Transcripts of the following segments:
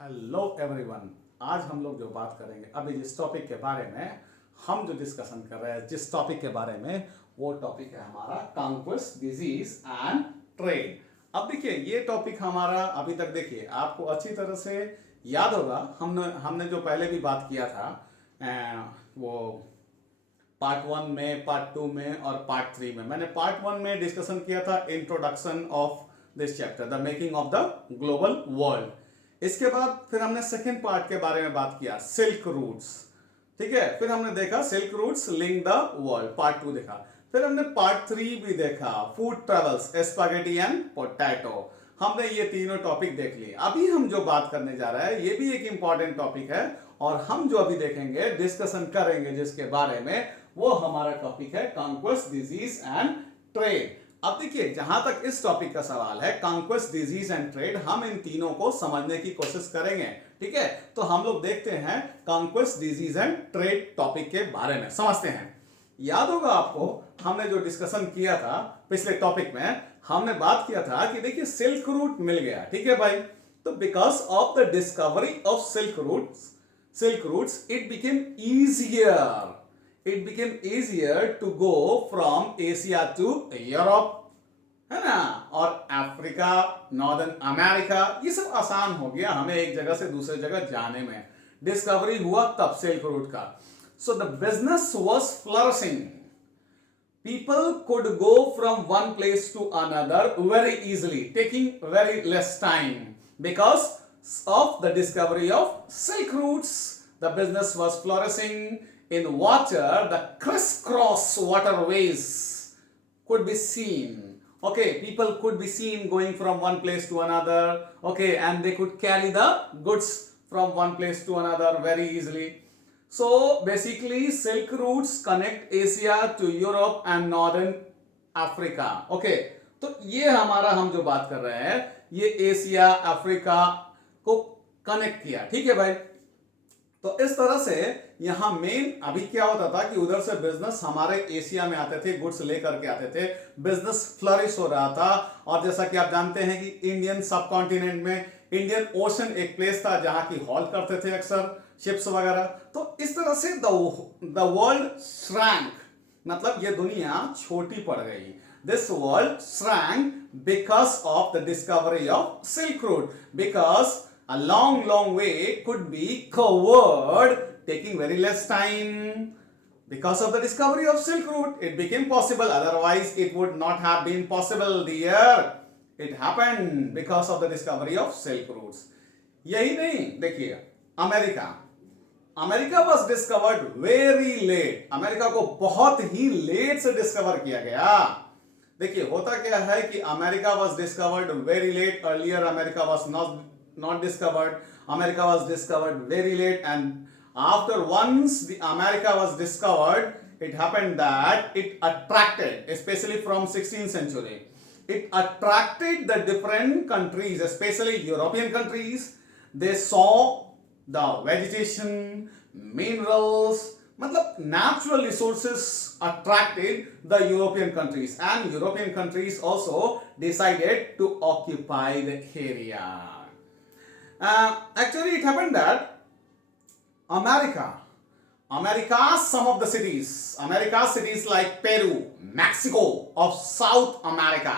Hello everyone. आज हम लोग जो बात करेंगे अभी जिस टॉपिक के बारे में हम जो डिस्कशन कर रहे हैं, जिस टॉपिक के बारे में, वो टॉपिक है हमारा कॉन्क्वेस्ट, डिजीज एंड ट्रेड। अब देखिए ये टॉपिक हमारा अभी तक, देखिए आपको अच्छी तरह से याद होगा, हमने हमने जो पहले भी बात किया था वो पार्ट वन में, पार्ट टू में और पार्ट थ्री में। मैंने पार्ट वन में डिस्कशन किया था introduction of this chapter, the making of the global world. इसके बाद फिर हमने सेकेंड पार्ट के बारे में बात किया, सिल्क रूट्स। ठीक है, फिर हमने देखा silk routes link the world, part two देखा। फिर हमने पार्ट थ्री भी देखा, food travels, spaghetti and potato. हमने ये तीनों टॉपिक देख लिए। अभी हम जो बात करने जा रहे हैं ये भी एक इंपॉर्टेंट टॉपिक है, और हम जो अभी देखेंगे, डिस्कशन करेंगे जिसके बारे में, वो हमारा टॉपिक है कॉन्क्वेस्ट, डिजीज एंड ट्रेड। अब देखिए जहां तक इस टॉपिक का सवाल है, कॉन्क्वेस्ट, डिजीज एंड ट्रेड, हम इन तीनों को समझने की कोशिश करेंगे। ठीक है, तो हम लोग देखते हैं conquest, disease and trade topic के बारे में, समझते हैं। याद होगा आपको, हमने जो डिस्कशन किया था पिछले टॉपिक में, हमने बात किया था कि देखिए सिल्क रूट मिल गया। ठीक है भाई, तो because of the discovery of silk routes it became easier to go from Asia to Europe, है ना, और अफ्रीका, नॉर्दर्न अमेरिका, ये सब आसान हो गया हमें एक जगह से दूसरे जगह जाने में। डिस्कवरी हुआ तब सिल्क रूट का। So the business was flourishing, people could go from one place to another very easily, taking very less time because of the discovery of silk routes. The business was flourishing in water. The crisscross waterways could be seen. Okay, people could be seen going from one place to another. Okay, and they could carry the goods from one place to another very easily. So basically silk routes connect Asia to Europe and northern Africa. Okay, तो ये हमारा, हम जो बात कर रहे हैं, ये एशिया अफ्रीका को कनेक्ट किया। ठीक है भाई, तो इस तरह से यहां मेन अभी क्या होता था कि उधर से बिजनेस हमारे एशिया में आते थे, गुड्स लेकर के आते थे, बिजनेस फ्लरिश हो रहा था। और जैसा कि आप जानते हैं कि इंडियन सब कॉन्टिनेंट में इंडियन ओशन एक प्लेस था जहां की हॉल्ट करते थे अक्सर शिप्स वगैरह। तो इस तरह से द वर्ल्ड श्रैंक, मतलब ये दुनिया छोटी पड़ गई। This world shrank because of the discovery of silk route, because a long way could be covered taking very less time. Because of the discovery of silk route it became possible, otherwise it would not have been possible dear. It happened because of the discovery of silk routes. यही नहीं, देखिए America was discovered very late. America को बहुत ही late से discover किया गया। देखिए होता क्या है कि America was discovered very late. Earlier America was not discovered. America was discovered very late, and after once the America was discovered, it happened that it attracted, especially from 16th century, it attracted the different countries, especially European countries. They saw the vegetation, minerals, मतलब natural resources attracted the European countries, and European countries also decided to occupy the area. Actually it happened that America's some of the cities, America's cities like Peru, Mexico of South America,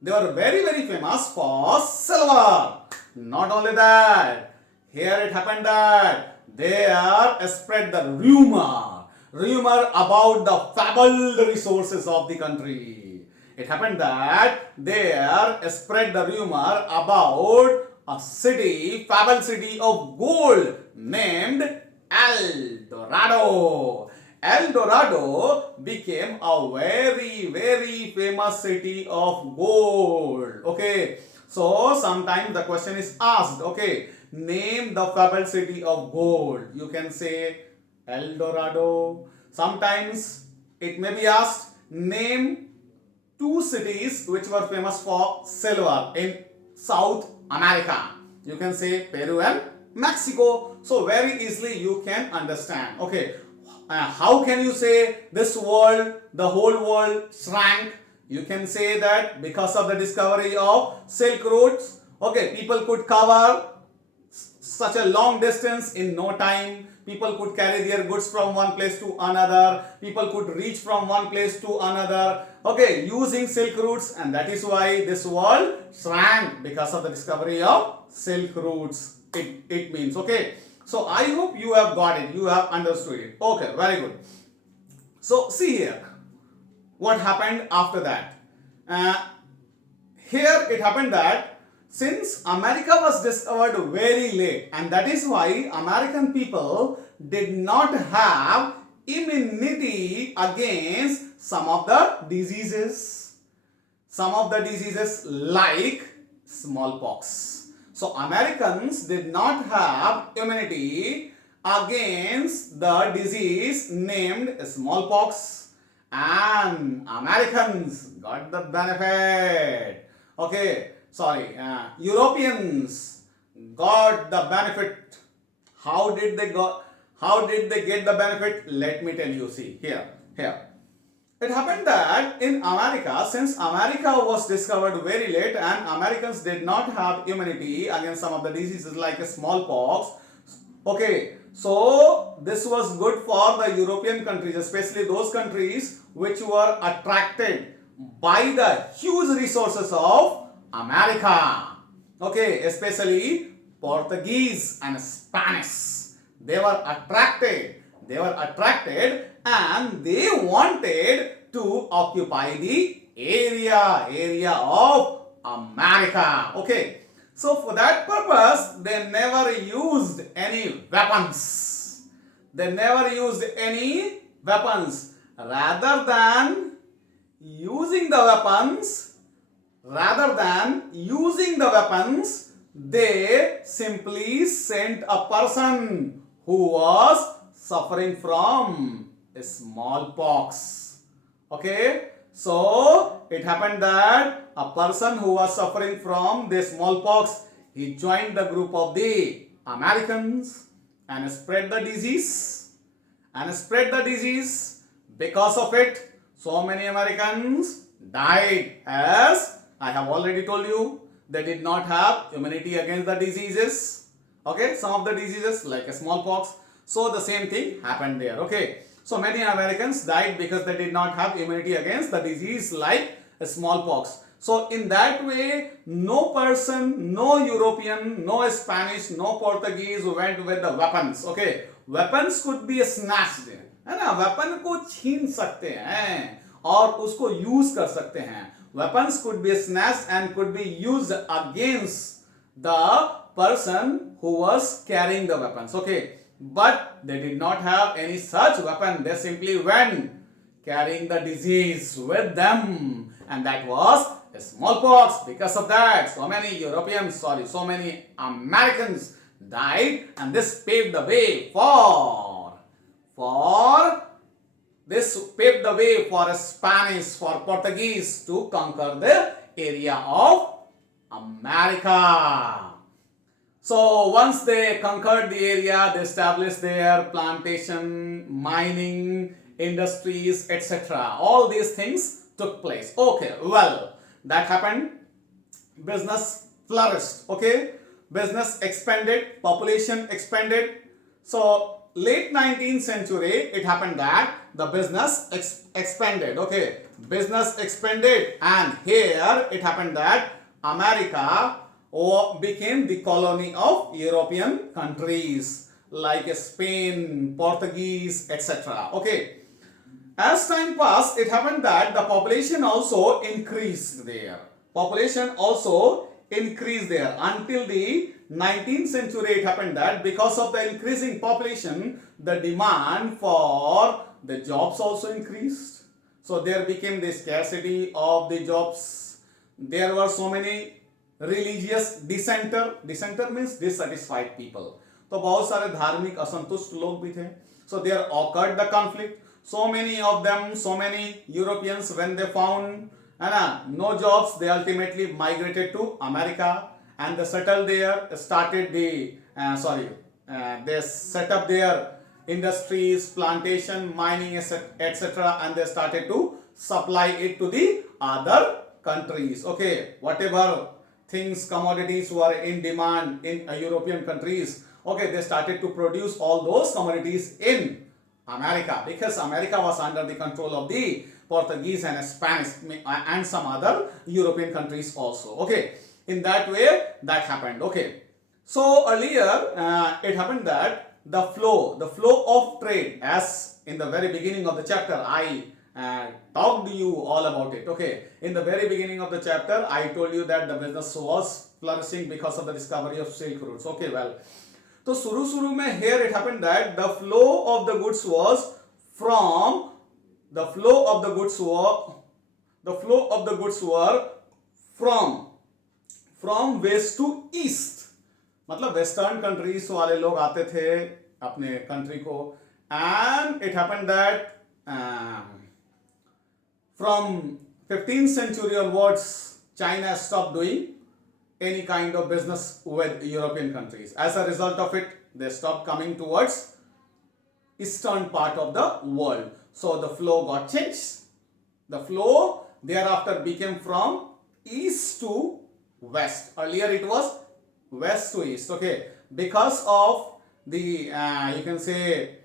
they were very famous for silver. Not only that, here it happened that there spread the rumor about the fabled resources of the country. It happened that there spread the rumor about a city, fabled city of gold named El Dorado. El Dorado became a very famous city of gold. Okay, so sometimes the question is asked, okay, name the fabled city of gold. You can say El Dorado. Sometimes it may be asked, name two cities which were famous for silver in South America. You can say Peru and Mexico. So very easily you can understand. Okay, how can you say this world, the whole world shrank? You can say that because of the discovery of silk routes. Okay, people could cover such a long distance in no time. People could carry their goods from one place to another. People could reach from one place to another. Okay, using silk routes, and that is why this world shrank because of the discovery of silk routes. It means, okay. So I hope you have got it. You have understood it. Okay, very good. So see here, what happened after that? Uh, Here it happened that since America was discovered very late, and that is why American people did not have immunity against some of the diseases. Some of the diseases like smallpox. So Americans did not have immunity against the disease named smallpox, and Americans got the benefit. Okay, sorry, Europeans got the benefit. How did they go? How did they get the benefit? Let me tell you. See here. It happened that in America, since America was discovered very late and Americans did not have immunity against some of the diseases like smallpox. Okay, so this was good for the European countries, especially those countries which were attracted by the huge resources of America. Okay, especially Portuguese and Spanish. They were attracted. And they wanted to occupy the area of America. Okay. So for that purpose, they never used any weapons. Rather than using the weapons, they simply sent a person who was suffering from smallpox. Okay, so it happened that a person who was suffering from the smallpox, he joined the group of the Americans and spread the disease. Because of it, so many Americans died. As I have already told you, they did not have immunity against the diseases. Okay, some of the diseases like a smallpox. So the same thing happened there. Okay, so many Americans died because they did not have immunity against the disease like a smallpox. So in that way, no person, no European, no Spanish, no Portuguese went with the weapons. Okay, weapons could be snatched, है ना, weapon को छीन सकते हैं और उसको use कर सकते हैं. Weapons could be snatched and could be used against the person who was carrying the weapons. Okay, but they did not have any such weapon. They simply went carrying the disease with them, and that was smallpox. Because of that, so many Americans died, and this paved the way for Spanish, for Portuguese to conquer the area of America. So once they conquered the area, they established their plantation, mining, industries, etc. All these things took place. Okay, well, that happened. Business flourished. Okay, business expanded, population expanded. So late 19th century, it happened that the business expanded. Okay, business expanded, and here it happened that America became the colony of European countries like Spain, Portuguese, etc. Okay, as time passed, it happened that the population also increased there. Until the 19th century. It happened that because of the increasing population, the demand for the jobs also increased. So there became the scarcity of the jobs. There were so many religious dissenter means dissatisfied people. तो बहुत सारे धार्मिक असंतुष्ट लोग भी थे. So there occurred the conflict. So many of them, so many Europeans, when they found no jobs, they ultimately migrated to America and they settled there. They set up their industries, plantation, mining, etc. and they started to supply it to the other countries. Okay, whatever things, commodities were in demand in European countries, okay, they started to produce all those commodities in America, because America was under the control of the Portuguese and Spanish and some other European countries also. Okay, in that way that happened. Okay, so earlier it happened that the flow of trade, as in the very beginning of the chapter I talked to you all about it. Okay, in the very beginning of the chapter I told you that the business was flourishing because of the discovery of Silk routes. Okay, well, तो शुरू में here it happened that the flow of the goods was from the flow of the goods were from west to east, मतलब western countries वाले लोग आते थे अपने country को, and it happened that from 15th century onwards China stopped doing any kind of business with European countries. As a result of it, they stopped coming towards eastern part of the world. So the flow got changed. The flow thereafter became from east to west. Earlier it was west to east. Okay, because of the you can say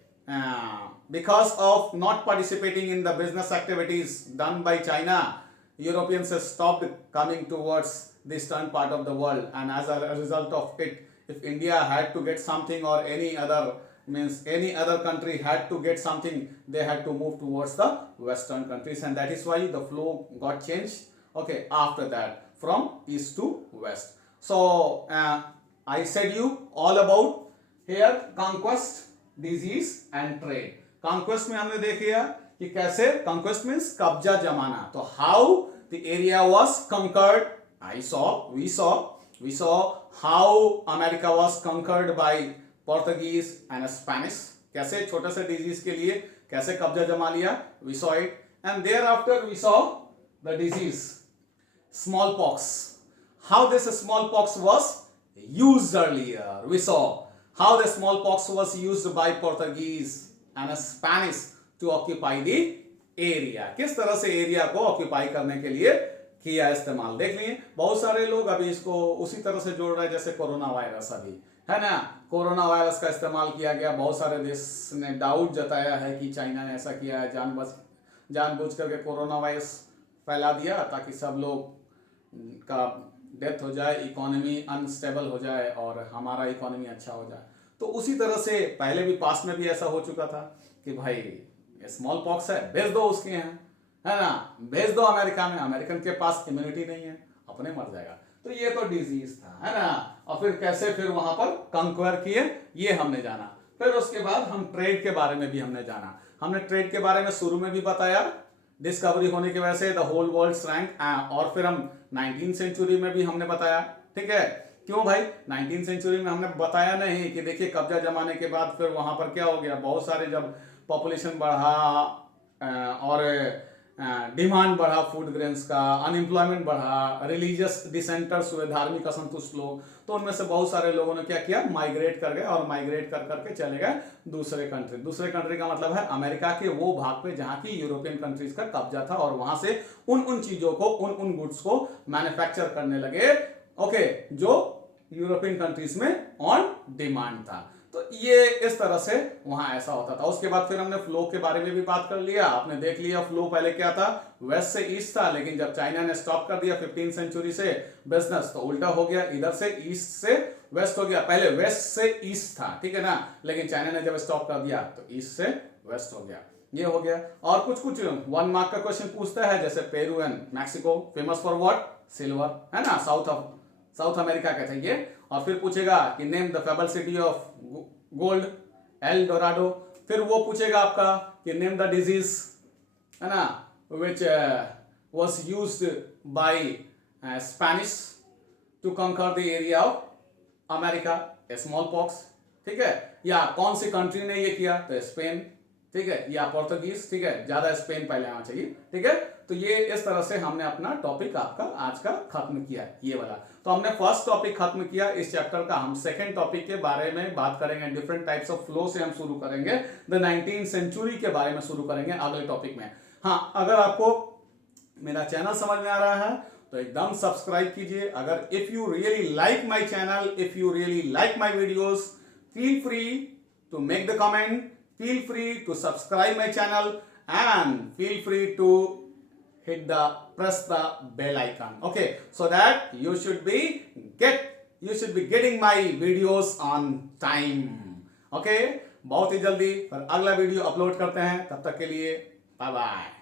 because of not participating in the business activities done by China, Europeans have stopped coming towards the eastern part of the world, and as a result of it, if India had to get something, or any other country had to get something, they had to move towards the western countries, and that is why the flow got changed. Okay, after that, from east to west. So I said you all about here conquest, disease and trade. Conquest में हमने देख लिया कि कैसे, conquest means कब्जा जमाना, तो how the area was conquered. We saw how America was conquered by Portuguese and Spanish. कैसे छोटे से disease के लिए कैसे कब्जा जमा लिया, we saw it. And thereafter we saw the disease, smallpox, how this smallpox was used earlier. We saw how the smallpox was used by Portuguese and Spanish to occupy the area. किस तरह से area को occupy करने के लिए किया इस्तेमाल, देख लिए। बहुत सारे लोग अभी इसको उसी तरह से जोड़ रहे हैं जैसे कोरोना वायरस, अभी है ना, कोरोना वायरस का इस्तेमाल किया गया। बहुत सारे देश ने डाउट जताया है कि चाइना ने ऐसा किया है, जानबूझ करके कोरोना वायरस फैला दिया ताकि सब लोग का डेथ हो जाए, इकोनॉमी अनस्टेबल हो जाए और हमारा इकोनॉमी अच्छा हो जाए। तो उसी तरह से पहले भी पास्ट में भी ऐसा हो चुका था कि भाई स्मॉल पॉक्स है, भेज दो उसके यहाँ, है ना, भेज दो अमेरिका में, अमेरिकन के पास इम्यूनिटी नहीं है, अपने मर जाएगा। तो ये तो डिजीज था, है ना। और फिर कैसे फिर वहां पर कंक्वायर किए, ये हमने जाना। फिर उसके बाद हम ट्रेड के बारे में भी हमने जाना। हमने ट्रेड के बारे में शुरू में भी बताया, डिस्कवरी होने की वजह से द होल वर्ल्ड श्रैंक, और फिर हम 19th सेंचुरी में भी हमने बताया, ठीक है। क्यों भाई 19th सेंचुरी में हमने बताया नहीं कि देखिए कब्जा जमाने के बाद फिर वहां पर क्या हो गया, बहुत सारे जब पॉपुलेशन बढ़ा और डिमांड बढ़ा फूड ग्रेन्स का, अनएम्प्लॉयमेंट बढ़ा, रिलीजियस डिसेंटर्स हुए, धार्मिक असंतुष्ट लोग, तो उनमें से बहुत सारे लोगों ने क्या किया, माइग्रेट कर गए, और माइग्रेट कर करके चले गए दूसरे कंट्री। दूसरे कंट्री का मतलब है अमेरिका के वो भाग पे जहां की यूरोपियन कंट्रीज का कब्जा था, और वहां से उन चीजों को, उन गुड्स को मैन्युफैक्चर करने लगे, ओके, जो यूरोपियन कंट्रीज में ऑन डिमांड था। तो ये इस तरह से वहां ऐसा होता था। उसके बाद फिर हमने फ्लो के बारे में भी बात कर लिया। आपने देख लिया फ्लो पहले क्या था, वेस्ट से ईस्ट था, लेकिन जब चाइना ने स्टॉप कर दिया 15th सेंचुरी से बिजनेस, तो उल्टा हो गया, इधर से ईस्ट से वेस्ट हो गया। पहले वेस्ट से ईस्ट था, ठीक है ना, लेकिन चाइना ने जब स्टॉप कर दिया तो ईस्ट से वेस्ट हो गया, ये हो गया। और कुछ 1 मार्क का क्वेश्चन पूछता है, जैसे Peru and Mexico famous for what, silver, है ना, साउथ अमेरिका कहते हैं ये। और फिर पूछेगा कि name the fable city of gold, L Dorado. फिर वो पूछेगा आपका कि नेम द डिजीज, है ना, which was used by Spanish to conquer the area of America, smallpox, ठीक है। या कौन सी कंट्री ने ये किया, तो स्पेन, ठीक है, या पोर्तुगीज, ठीक है, ज्यादा स्पेन पहले आना चाहिए, ठीक है। तो ये इस तरह से हमने अपना टॉपिक आपका आज का खत्म किया, ये वाला। तो हमने फर्स्ट टॉपिक खत्म किया इस चैप्टर का। हम सेकंड टॉपिक के बारे में बात करेंगे, डिफरेंट टाइप्स ऑफ फ्लो से हम शुरू करेंगे, द 19th सेंचुरी के बारे में शुरू करेंगे अगले टॉपिक में। हाँ, अगर आपको मेरा चैनल समझ में आ रहा है तो एकदम सब्सक्राइब कीजिए। अगर if you really like my channel, if you really like my videos, feel free to make the comment, feel free to subscribe my channel, and feel free to press the bell icon, okay, so that you should be getting my videos on time, okay। बहुत ही जल्दी फिर अगला video upload करते हैं, तब तक के लिए बाय बाय।